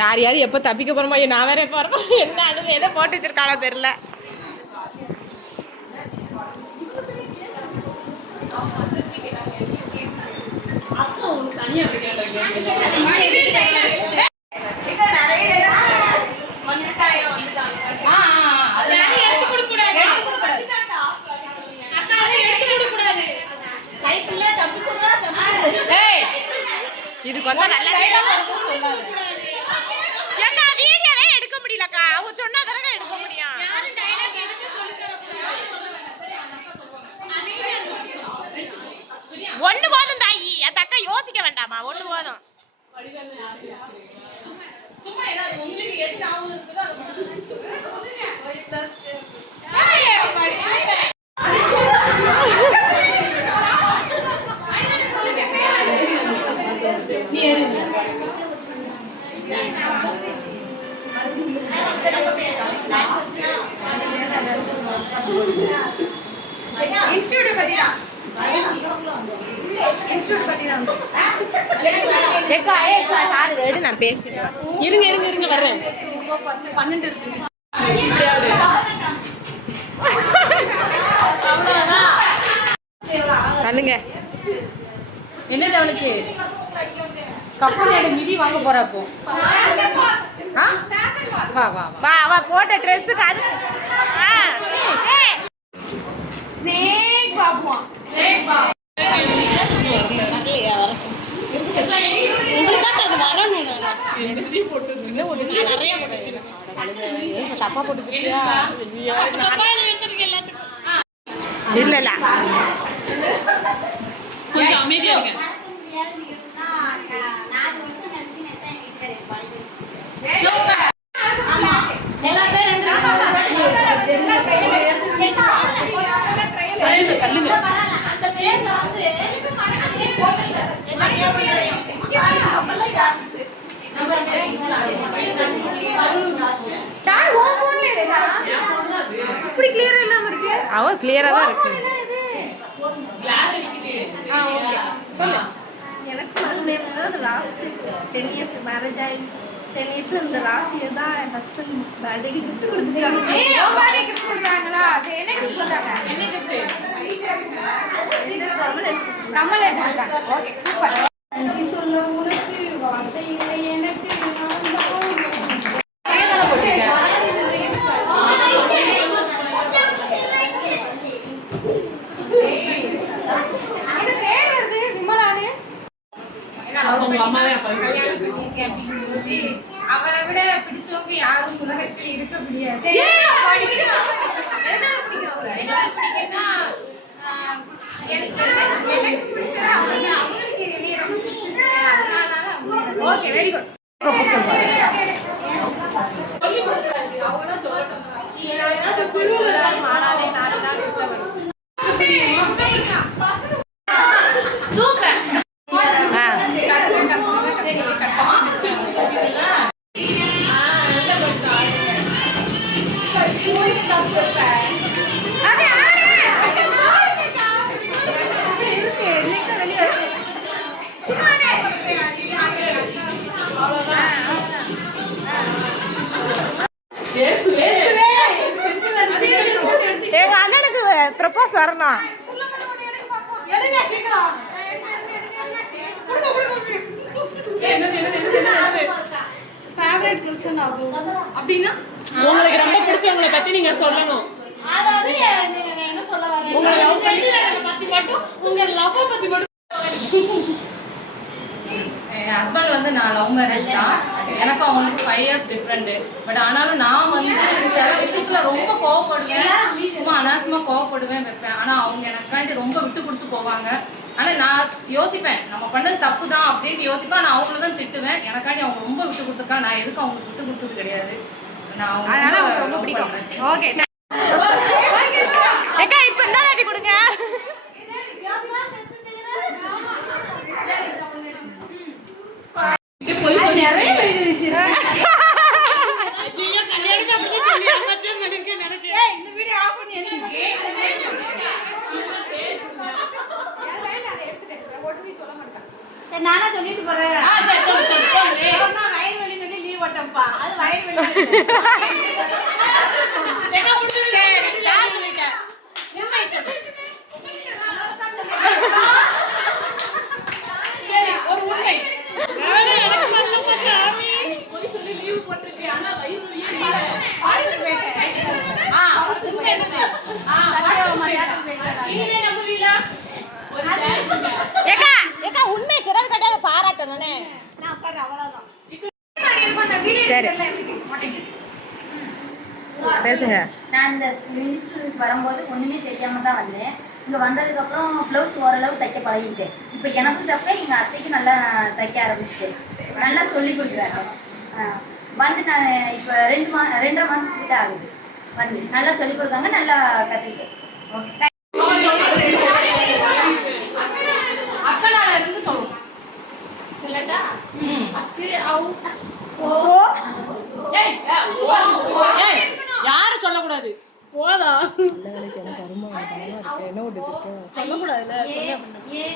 யார் யார் எப்போ தப்பிக்க போறோமோ நான் வேற போறோம் என்ன அது எதை போட்டு வச்சிருக்காளோ தெரியல. இதுக்கு வந்து நல்ல வீடியோவே எடுக்க முடியலக்கா. அவங்க சொன்னாதானே எடுக்க முடியும். ஒண்ணு போதும் தாயி. அந்த அக்கா யோசிக்க வேண்டாமா? ஒண்ணு போதும். நான் பேசிட்டு இருங்க இருங்க இருங்க வர்றேன். 12 இருக்கு. பண்ணுங்க. என்ன அவளுக்கு கப்பலோட மிதி வாங்க போறப்போ வா வா வா வா போட்ட ட்ரெஸ்ஸுக்கு அது ஸ்னேக் பாபுவா ஸ்னேக் பாபு உங்களுக்கு வரணும். நிறைய போட்டு தப்பா போட்டு இல்ல இல்ல கொஞ்சம் அமைதியா இருங்க. அவன் கிளியரா தான் இருக்கு. எனக்கு லாஸ்ட் 10 இயர்ஸ் மேரேஜ் ஆகி 10 இயர்ஸ்ல இந்த லாஸ்ட் இயர் தான் என் ஹஸ்பண்ட் பர்த்டேக்கு கிஃப்ட் கொடுத்துருக்காங்க. பர்த்டே கிஃப்ட் கொடுத்தாங்களா? அது என்ன கிஃப்ட் கொடுத்தாங்க? என்ன கிஃப்ட்? கமல் எடுத்துட்டாங்க. Okay super. நன்றி சொல்ல உனக்கு வார்த்தை இல்லை எனக்கு. அவரை விட பிடிச்சவங்க யாரும் உலகத்தில் இருக்க முடியாது. எனக்கு பிடிச்சது அவங்களுக்கு ரொம்ப பிடிச்சது. அதனால ஓகே வெரி குட். எங்க அண்ணனுக்கு ப்ரப்போஸ் வரணும். ஃபேவரட் பர்சன் அப்படின்னா உங்களுக்கு ரொம்ப பிடிச்சவங்களை பத்தி நீங்க சொல்லணும். அதாவது என்ன சொல்ல வரேன், உங்க லவ் பத்தி மட்டும், உங்க லவ் பத்தி மட்டும். என் ஹஸ்பண்ட் வந்து நான் லவ் மேரேஜ் தான். எனக்கு அவங்களுக்கு 5 இயர்ஸ் டிஃப்ரெண்ட்டு. பட் ஆனாலும் நான் வந்து சில விஷயத்தில் ரொம்ப கோவப்படுவேன், சும்மா அனாவசியமாக கோவப்படுவேன் வைப்பேன். ஆனால் அவங்க எனக்காண்டி ரொம்ப விட்டு கொடுத்து போவாங்க. ஆனால் நான் யோசிப்பேன் நம்ம பண்ணது தப்பு தான் அப்படின்ட்டு யோசிப்பேன். நான் அவங்கள தான் திட்டுவேன். எனக்காண்டி அவங்க ரொம்ப விட்டு கொடுத்துருக்கா. நான் எதுக்கும் அவங்களுக்கு விட்டு கொடுத்தது கிடையாது. நான் அவங்க ரொம்ப பிடிக்கும். ஓகே ஏக்கா இப்போ என்ன ரெடி கொடுங்க. நிறைய பேர் வச்சிருக்கேன். இந்த வீடியோ ஆஃப் பண்ணி எடுத்துக்கே. சரி, நானா சொல்லிட்டு போறேன். சரி சொல்லு சொல்லு சொல்லு கொரோனா வயிறு வலி சொல்லி லீவ் போட்டேன்ப்பா. அது வயிறு வலி. சரி நான் சொல்லிட்டேன் உண்மை சொல்லு சரி ஒரு உண்மை போய் சொல்லி லீவ் போட்டிருக்கேன் ஆனா வயிறு வலியே இல்ல உண்மை என்னது இனிமே நம்புவீங்களா ஒரு chance இல்ல. ஏக்கா ஏக்கா உண்மை சொல்றது கிடையாது பாராட்டணும்னே. நான் உட்கார்றேன், அவ்வளவுதான். சரி பேசுங்க. நான் இந்த மினிஸ்ட்ரிக்கு வரும்போது ஒன்றுமே தெரியாம தான் வந்தேன். இங்கே வந்ததுக்கப்புறம் ப்ளவுஸ் ஓரளவு தைக்க பழகிட்டேன். இப்போ எனக்கும் தப்ப எங்கள் அத்தைக்கும் நல்லா தைக்க ஆரம்பிச்சிட்டேன். நல்லா சொல்லி கொடுக்குறாங்க. வந்து நான் இப்போ 2.5 மாதத்துக்கிட்ட ஆகுது. வந்து நல்லா சொல்லி கொடுத்தாங்க, நல்லா கற்றுக்கிட்டேன். ஓகே. அக்கனால இருந்து சொல்லுங்க சொல்லட்டா? அக்கு, அவு, ஓ. ஏய் யாரும் சொல்லக்கூடாது நல்ல வேலைக்கு எனக்கு அருமா பணமா இருக்கு. என்ன ஓட்டு சொல்லக்கூடாதுல்ல. ஏ, ஏ,